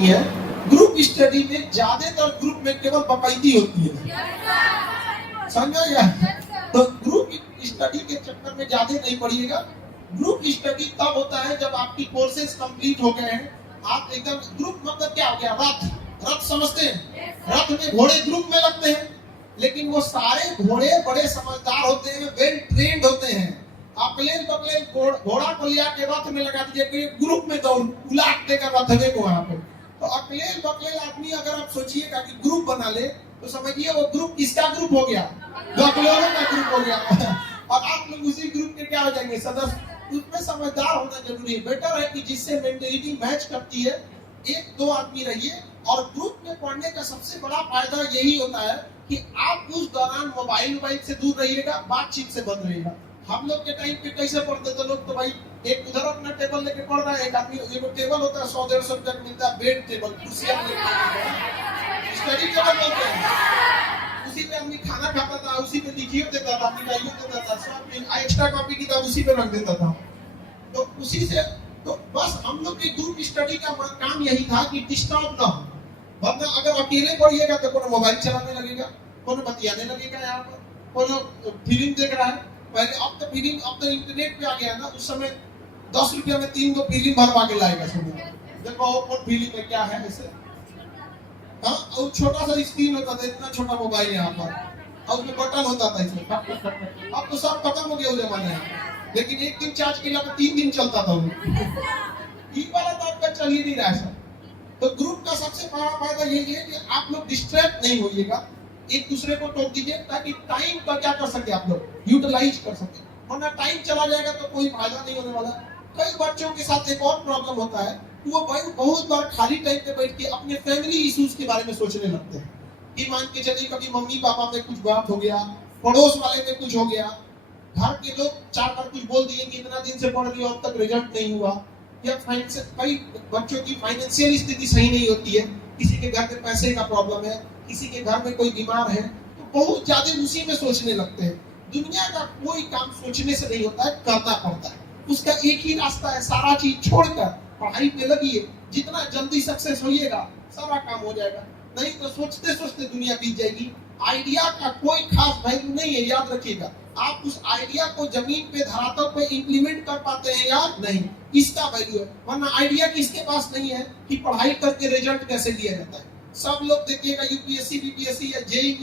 होती है, group study में ज्यादातर ग्रुप में केवल बकैती होती है। समझा गया? तो ग्रुप स्टडी के चक्कर में ज्यादा नहीं पड़िएगा। ग्रुप स्टडी तब होता है जब आपकी कोर्सेज कंप्लीट हो गए हैं, आप एकदम ग्रुप मतलब क्या हो गया, रथ समझते हैं? रथ में घोड़े ग्रुप में लगते हैं, लेकिन वो सारे घोड़े बड़े समझदार होते हैं, वेल ट्रेन्ड होते हैं। अकलेल बकलेल घोड़ा को लिया के रथ में लगा दीजिए, ग्रुप में दौड़ उलाट देगा रथवे को वहां पे। तो अकलेल बकलेल आदमी अगर आप सोचिएगा कि ग्रुप बना ले, तो समझिए वो ग्रुप किसका ग्रुप हो गया, बकलोलों का ग्रुप हो गया। और आप लोग उसी ग्रुप के क्या हो जाएंगे, सदस्य। उसमें समझदार होना जरूरी है। बेटर है कि जिससे मेंटेलिटी मैच करती है, एक दो आदमी रहिए। और ग्रुप में पढ़ने का सबसे बड़ा फायदा यही होता है कि आप उस दौरान मोबाइल से दूर रहिएगा, बातचीत से बंद रहिएगा। हम लोग के टाइम पे कैसे पढ़ते थे लोग, तो भाई एक उधर अपना टेबल लेके पढ़ रहा है, एक आदमी, एक टेबल होता है 100-150 रुपया का मिलता है, बेड टेबल, कुर्सियां स्टडी टेबल बोलते हैं। उसी पे आदमी खाना खाता था, उसी पे लिखियो देता था, निकालियो देता था, सब एक्स्ट्रा कॉपी किताब उसी पे रख देता था। तो उसी से तो बस हम लोग के ग्रुप स्टडी का काम यही था कि डिस्टर्ब ना हो। वरना अगर अकेले पढ़िएगा तो कोनो मोबाइल चलाने लगेगा, कोनो बतियाने लगेगा, यहाँ पर कोनो फिल्म देख रहा है। पहले अब तो फिल्म, अब तो इंटरनेट पे आ गया ना, उस समय 10 रुपया में 3 गो फिल्म भरवा के लाएगा सब। देखो कौन फिल्म में क्या है ऐसे। हाँ, और छोटा सा स्क्रीन होता था, इतना छोटा मोबाइल यहाँ पर, और उसमें बटन होता था इसमें। अब तो सब खत्म हो गया जमाने में, लेकिन एक दिन चार्ज किया तो 3 दिन चलता था। ये वाला तो आपका चल ही नहीं रहा है। तो ग्रुप का सबसे बड़ा फायदा यही है कि आप लोग डिस्ट्रैक्ट नहीं होइएगा, एक दूसरे को टोक दीजिए, ताकि टाइम का क्या कर सके आप लोग, यूटिलाइज कर सके। वरना टाइम चला जाएगा तो कोई फायदा नहीं होने वाला। कई बच्चों के साथ एक और प्रॉब्लम होता है, वो बहुत बार खाली टाइम पे बैठ के अपने फैमिली इश्यूज के बारे में सोचने लगते हैं। कि मान के चलिए कभी मम्मी पापा में कुछ बात हो गया, पड़ोस वाले में कुछ हो गया, घर के लोग 4 बार कुछ बोल दिए कि इतना दिन से पढ़ रही हो अब तक रिजल्ट नहीं हुआ, या कई बच्चों की फाइनेंशियल स्थिति सही नहीं होती है, किसी के घर में पैसे का प्रॉब्लम है, किसी के घर में कोई बीमार है, तो बहुत ज्यादा उसी में सोचने लगते हैं। दुनिया का कोई काम सोचने से नहीं होता है, करना पड़ता है। उसका एक ही रास्ता है, सारा चीज छोड़कर पढ़ाई पे लगिए, जितना जल्दी सक्सेस होइएगा सारा काम हो जाएगा। नहीं तो सोचते सोचते दुनिया बीत जाएगी। आइडिया का कोई खास वैल्यू नहीं है, याद रखिएगा। आप उस आइडिया को जमीन पे धरातल पे इंप्लीमेंट कर पाते हैं या नहीं, इसका वैल्यू है। वरना आइडिया किसके पास नहीं है कि पढ़ाई करके रिजल्ट कैसे लिया जाता है। सब लोग देखिएगा यूपीएससी बीपीएससी या जेई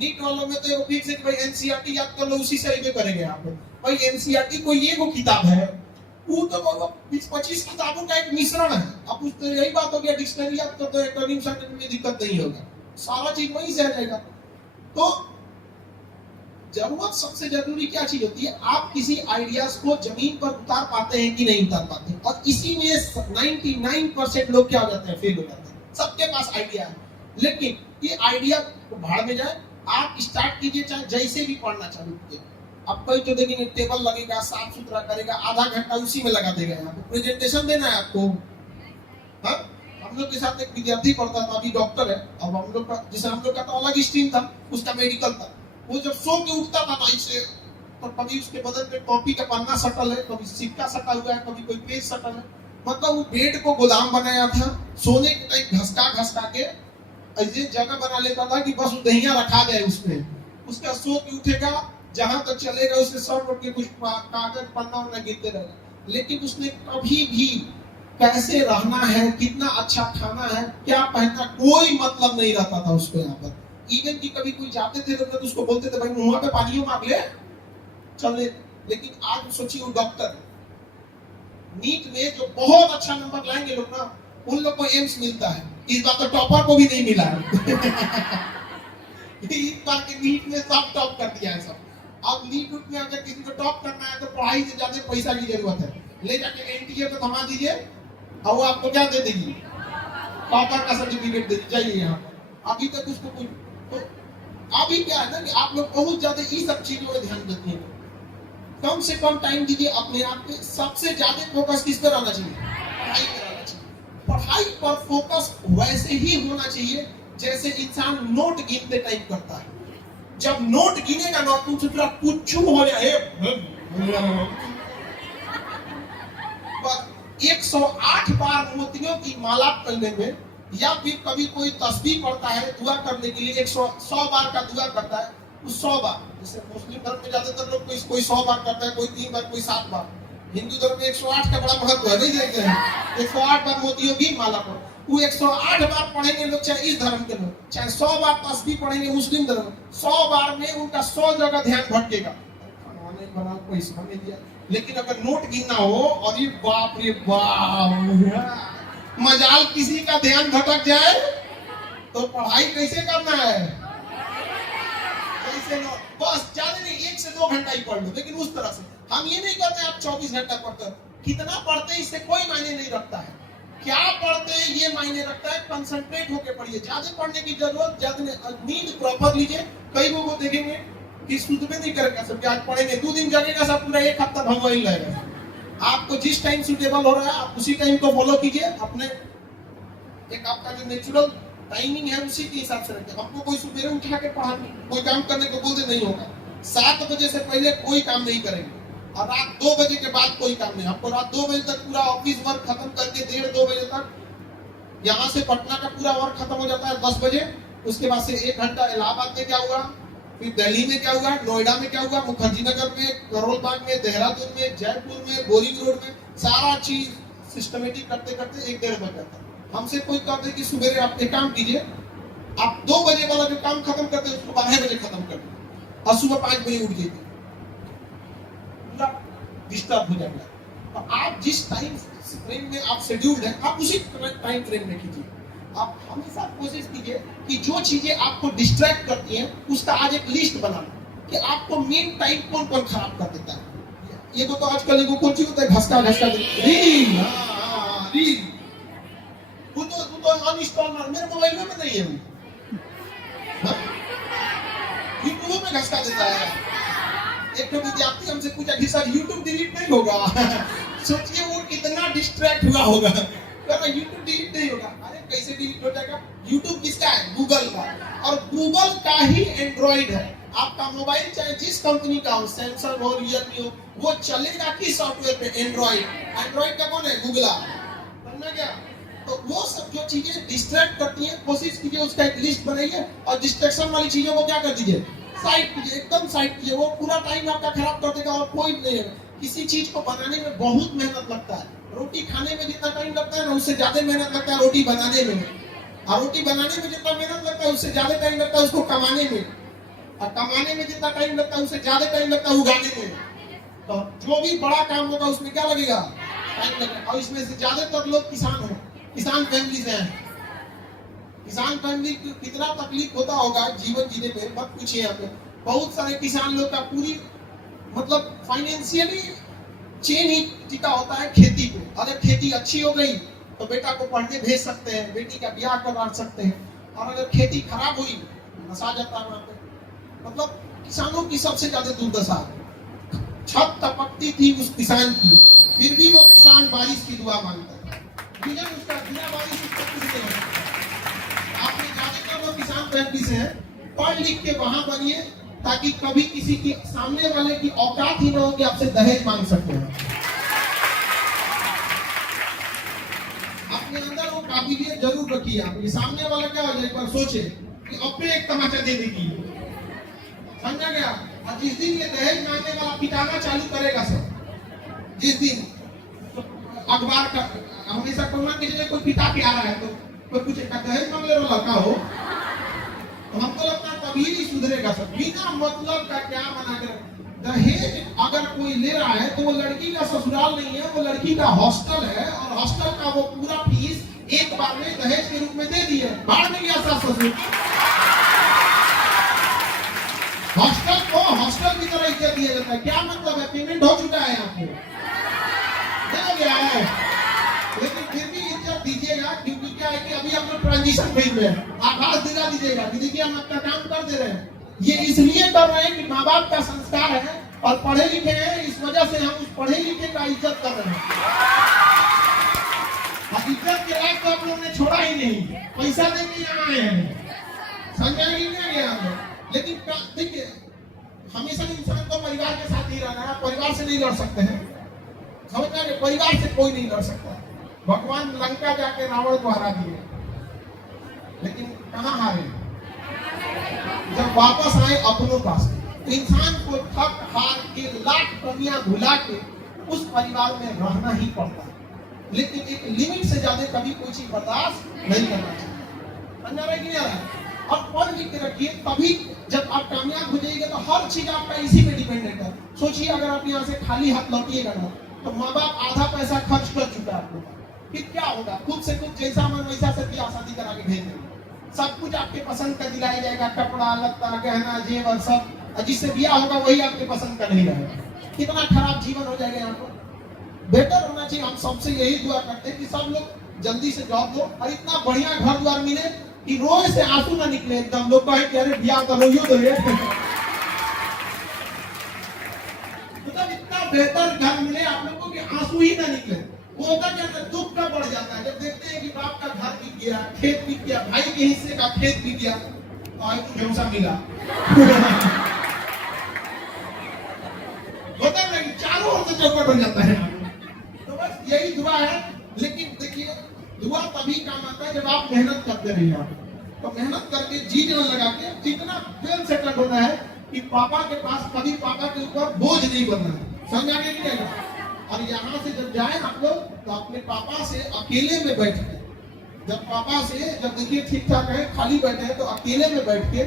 नीट वालों में तो फिक्स है कि भाई एनसीईआरटी याद कर लो, उसी से आगे करेंगे आप। भाई एनसीईआरटी कोई एगो किताब है, वो तो 20-25 किताबों का एक मिश्रण है। अब उस तो यही बात हो गया, डिक्शनरी याद कर दो, एटोनिम सिनोनिम में दिक्कत नहीं होगा, सारा चीज वहीं से आ जाएगा। तो जरूरत सबसे जरूरी क्या चीज होती है, आप किसी आइडियाज को जमीन पर उतार पाते हैं कि नहीं उतार पाते। और इसी में 99% लोग क्या हो जाते हैं, फेल हो जाते हैं। सबके पास आइडिया है, लेकिन ये आइडिया भाड़ में जाए। आप स्टार्ट कीजिए, चाहे जैसे भी पढ़ना चालू कीजिए। अब कोई तो देखेंगे टेबल लगेगा, साफ सुथरा करेगा, आधा घंटा उसी में लगा देगा। यहाँ पे प्रेजेंटेशन देना है आपको। हाँ, हम लोग के साथ एक विद्यार्थी पढ़ता था, अभी डॉक्टर है। अब हम लोग का, जैसे हम लोग का तो अलग स्ट्रीम था, उसका मेडिकल था। वो जब सो के उठता था ना इससे, तो कभी उसके बदन में कॉपी का पन्ना सटल है, कभी सिक्का सटा हुआ है, कभी कोई पेज सटल है। मतलब वो बेड को गोदाम बनाया था, सोने के टाइम घसका के ऐसे जगह बना लेता था कि बस दहिया रखा जाए उसमें। उसका सो के उठेगा, जहां तक चलेगा उसके सर उठ के कुछ कागज पन्ना उन्ना गिरते रहेगा। लेकिन उसने कभी भी कैसे रहना है, कितना अच्छा खाना है, क्या पहनना, कोई मतलब नहीं रहता था उसको। यहाँ पर इवन की कभी कोई जाते थे तो उसको बोलते थे भाई मुंह पे पानी मांग ले चल ले। लेकिन आज सोचिए वो डॉक्टर, नीट में जो बहुत अच्छा नंबर लाएंगे लोग ना, उन लोग को एम्स मिलता है। इस बार तो टॉपर को भी नहीं मिला है। इस बार के नीट में सब टॉप कर दिया है सब। अब नीट में अगर किसी को टॉप करना है तो पढ़ाई से ज्यादा पैसा की जरूरत है। ले जाके एनटीए को थमा दीजिए और वो आपको क्या दे देगी, टॉपर का सर्टिफिकेट दे दीजिए। यहाँ अभी तक उसको कुछ, तो अभी क्या है ना कि आप लोग बहुत ज्यादा इस सब चीजों में ध्यान देते हैं। कम से कम टाइम दीजिए अपने आप पे। सबसे ज्यादा फोकस किस पर आना चाहिए, पढ़ाई पर आना चाहिए। पढ़ाई पर फोकस वैसे ही होना चाहिए जैसे इंसान नोट गिनते टाइम करता है। जब नोट गिनेगा ना तो उससे कुछ हो जाए, 108 बार मोतियों की माला करने में, या फिर कभी कोई तस्बीह पढ़ता है दुआ करने के लिए 100 बार का दुआ करता है, उस 100 बार, जैसे मुस्लिम धर्म में ज्यादातर लोग कोई 100 बार करता है, कोई 3 बार, कोई 7 बार। हिंदू धर्म में 108 का बड़ा महत्व है, नहीं देखते हैं 108 बार मोतियों की माला पढ़ो, वो 108 बार पढ़ेंगे लोग, चाहे इस धर्म के लोग, चाहे 100 बार तस्बीह पढ़ेंगे मुस्लिम धर्म, 100 बार में उनका 100 जगह ध्यान भटकेगा, बना कोई समय दिया। लेकिन अगर नोट गिनना हो, अरे बाप रे बाप, मजाल किसी का ध्यान भटक जाए तो पढ़ाई कैसे करना है, कैसे नो, बस ज्यादा नहीं 1 से 2 घंटा ही पढ़ लो, लेकिन उस तरह से। हम ये नहीं करते आप 24 घंटा पढ़ते हो, कितना पढ़ते हैं इससे कोई मायने नहीं रखता है, क्या पढ़ते हैं ये मायने रखता है। कंसंट्रेट होकर पढ़िए, ज्यादा पढ़ने की जरूरत, ज्यादा नींद प्रॉपर लीजिए। कई लोगों को देखेंगे कि सुध में नहीं करेगा, सब आज पढ़ेंगे 2 दिन जगेगा, सब पूरा 1 हफ्ता भंगवा ही रहेगा। आपको जिस टाइम सुटेबल हो रहा है आप उसी टाइम को फॉलो कीजिए, अपने एक आपका जो नेचुरल टाइमिंग है उसी के हिसाब से रखिए। हमको कोई सुबह उठा के पढ़ा, कोई काम करने को बोलते नहीं होगा। 7 बजे से पहले कोई काम नहीं करेंगे, और रात 2 बजे के बाद कोई काम नहीं। आपको रात 2 बजे तक पूरा ऑफिस वर्क खत्म करके 1:30-2 बजे तक, यहाँ से पटना का पूरा वर्क खत्म हो जाता है 10 बजे। उसके बाद से 1 घंटा इलाहाबाद में क्या हुआ, फिर दिल्ली में क्या हुआ, नोएडा में क्या हुआ, मुखर्जी नगर में, करोल बाग में, देहरादून में, जयपुर में, बोरिंग रोड में, सारा चीज सिस्टमेटिक करते करते 1-1:30 बज जाता है। हमसे कोई कहते कि सुबह आप एक काम कीजिए, आप 2 बजे वाला जो काम खत्म करते हैं उसको 12 बजे खत्म कर दो, और सुबह 5 बजे उठ जाइए, पूरा डिस्टर्ब हो जाएगा। तो आप जिस टाइम फ्रेम में आप शेड्यूल्ड है, आप उसी टाइम फ्रेम में कीजिए। आप हमेशा कोशिश कीजिए कि जो चीजें आपको डिस्ट्रैक्ट करती हैं उसका आज एक लिस्ट बना लो कि आपको मेन टाइम कौन कौन खराब कर देता है। ये तो आजकल एगो कौन चीज होता है, घसका रील, रील, वो तो अनइंस्टॉल मार, मेरे मोबाइल में नहीं है, यूट्यूब में घसका देता है। एक तो विद्यार्थी हमसे पूछा कि सर यूट्यूब डिलीट नहीं होगा सोचिए वो कितना डिस्ट्रैक्ट हुआ होगा, यूट्यूब डिलीट नहीं होगा। अरे कैसे डिलीट हो जाएगा, यूट्यूब किसका है, गूगल का, और गूगल का ही एंड्रॉइड है। आपका मोबाइल चाहे जिस कंपनी का हो, सैमसंग हो, रियलमी हो, वो चलेगा किस सॉफ्टवेयर पे, एंड्रॉइड। एंड्रॉइड का कौन है, गूगल, समझना क्या। तो वो सब जो चीजें डिस्ट्रैक्ट करती हैं, कोशिश कीजिए उसका एक लिस्ट बनाइए, और डिस्ट्रैक्शन वाली चीजों को क्या कर दीजिए, साइड कीजिए, एकदम साइड कीजिए। वो पूरा टाइम आपका खराब कर देगा, और कोई नहीं है। किसी चीज को बनाने में बहुत मेहनत लगता है, रोटी खाने में जितना टाइम लगता है ना, उससे ज्यादा मेहनत लगता है रोटी बनाने में, और रोटी बनाने में जितना मेहनत लगता है उससे ज्यादा टाइम लगता है उसको कमाने में, और कमाने में जितना टाइम लगता है उससे ज्यादा टाइम लगता है उगाने में। तो जो भी बड़ा काम होगा उसमें क्या लगेगा, टाइम लगेगा। और इसमें से ज्यादातर लोग किसान हैं, किसान फैमिली से हैं। किसान फैमिली को कितना तकलीफ होता होगा जीवन जीने में, मत पूछिए। यहाँ पे बहुत सारे किसान लोग का पूरी मतलब फाइनेंशियली चेन ही टिका होता है खेती पे। अगर खेती अच्छी हो गई तो बेटा को पढ़ने भेज सकते हैं, बेटी का ब्याह करवा सकते हैं, और अगर खेती खराब हुई नशा जाता है वहां पे। मतलब किसानों की सबसे ज्यादा दुर्दशा, छत टपकती थी उस किसान की, फिर भी वो किसान बारिश की दुआ मांगता है, उसका बिना बारिश उसका कुछ नहीं है। आपने ज्यादातर लोग किसान फैमिली से हैं, पढ़ लिख के वहां बनिए ताकि कभी किसी की सामने वाले की औकात ही न हो कि आपसे दहेज मांग सकते हैं। अपने अंदर वो काबिलियत जरूर रखिए। आप ये सामने वाला क्या हो जाए, एक बार सोचे कि अपने एक तमाचा दे देगी, समझा गया। और जिस दिन ये दहेज मांगने वाला पिटाना चालू करेगा सब, जिस दिन अखबार का हमेशा कोई पिता के आ रहा है तो कोई कुछ दहेज मांगने वाला लड़का हो, तो हमको लगता है तभी ही सुधरेगा सब। बिना मतलब का क्या बना कर दहेज अगर कोई ले रहा है तो वो लड़की का ससुराल नहीं है, वो लड़की का हॉस्टल है, और हॉस्टल का वो पूरा फीस एक बार में दहेज के रूप में दे दिए, बाहर में गया सास ससुर। हॉस्टल को हॉस्टल की तरह इज्जत दिया जाता है। क्या मतलब है, पेमेंट हो चुका है आपको, हो गया है, लेकिन फिर भी इज्जत दीजिएगा, क्योंकि क्या है कि अभी हम लोग ट्रांजिशन फेज में हैं। आभास दिला दीजिएगा कि देखिए हम अपना काम कर दे रहे हैं। ये इसलिए कर रहे हैं कि माँ बाप का संस्कार है और पढ़े लिखे हैं, इस वजह से हम उस पढ़े लिखे का इज्जत कर रहे हैं। इज्जत के लायक तो आप लोगों ने छोड़ा ही नहीं, पैसा देके यहाँ आए हैं, समझा ही नहीं गया। लेकिन देखिए हमेशा इंसान को परिवार के साथ ही रहना है, परिवार से नहीं लड़ सकते हैं। समझ में आ गया? परिवार से कोई नहीं लड़ सकता। भगवान लंका जाके रावण को हरा दिए, लेकिन कहाँ हारे? जब वापस आए अपनों पास। तो इंसान को थक हार के लाख कमियां भुला के उस परिवार में रहना ही पड़ता है, लेकिन एक लिमिट से ज्यादा कभी कोई चीज बर्दाश्त नहीं करना चाहिए। समझ रहा है कि नहीं आ रहा है? और पढ़ लिख के रखिए, तभी जब आप कामयाब हो जाइएगा तो हर चीज आपका इसी पे डिपेंडेंट है। सोचिए अगर आप यहाँ से खाली हाथ लौटिएगा ना, तो माँ बाप आधा पैसा खर्च कर चुका है आपको, फिर क्या होगा? खुद से खुद जैसा मन वैसा से ब्याह शादी करा के भेज देंगे। सब कुछ आपके पसंद का दिलाया जाएगा, कपड़ा लत्ता गहना जेवर सब, जिससे ब्याह होगा वही आपके पसंद का नहीं रहेगा। कितना खराब जीवन हो जाएगा यहाँ पर। बेटर होना चाहिए। हम सबसे यही दुआ करते हैं कि सब लोग जल्दी से जॉब दो और इतना बढ़िया घर द्वार मिले कि रोए से आंसू ना निकले। एकदम लोग कहे कि अरे ब्याह करो यो तो मतलब इतना बेहतर घर मिले आप लोगों के आंसू ही ना निकले। वो होता क्या है, दुख का बढ़ जाता है जब देखते हैं कि बाप का घर बिक गया, खेत बिक गया, भाई के हिस्से का खेत बिक गया, तो आज तुझे उसा मिला होता नहीं, चारों ओर से चौपट बन जाता है। तो बस यही दुआ है। लेकिन देखिए दुआ तभी काम आता है जब आप मेहनत करते रहिए। तो मेहनत करके जी जान लगा के जितना वेल सेटल होना है कि पापा के पास कभी पापा के ऊपर बोझ नहीं बनना है। समझा के नहीं आएगा? और यहाँ से जब जाए आप लोग तो अपने पापा से अकेले में बैठ के, जब पापा से जब देखिए ठीक ठाक है खाली बैठे हैं तो अकेले में बैठ के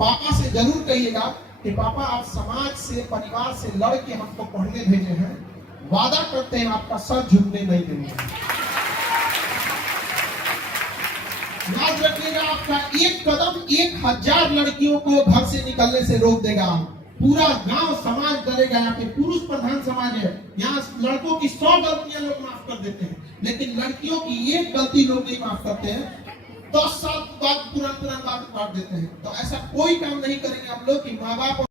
पापा से जरूर कहिएगा कि पापा आप समाज से परिवार से लड़ के हमको पढ़ने भेजे हैं, वादा करते हैं आपका सर झुकने नहीं देंगे। याद रखिएगा आपका एक कदम 1000 लड़कियों को घर से निकलने से रोक देगा। पूरा गांव समाज डरेगा। यहाँ पे पुरुष प्रधान समाज है, यहाँ लड़कों की 100 गलतियां लोग माफ कर देते हैं, लेकिन लड़कियों की एक गलती लोग नहीं माफ करते हैं। 10 साल बाद तुरंत बात काट देते हैं। तो ऐसा कोई काम नहीं करेंगे आप लोग कि माँ बाप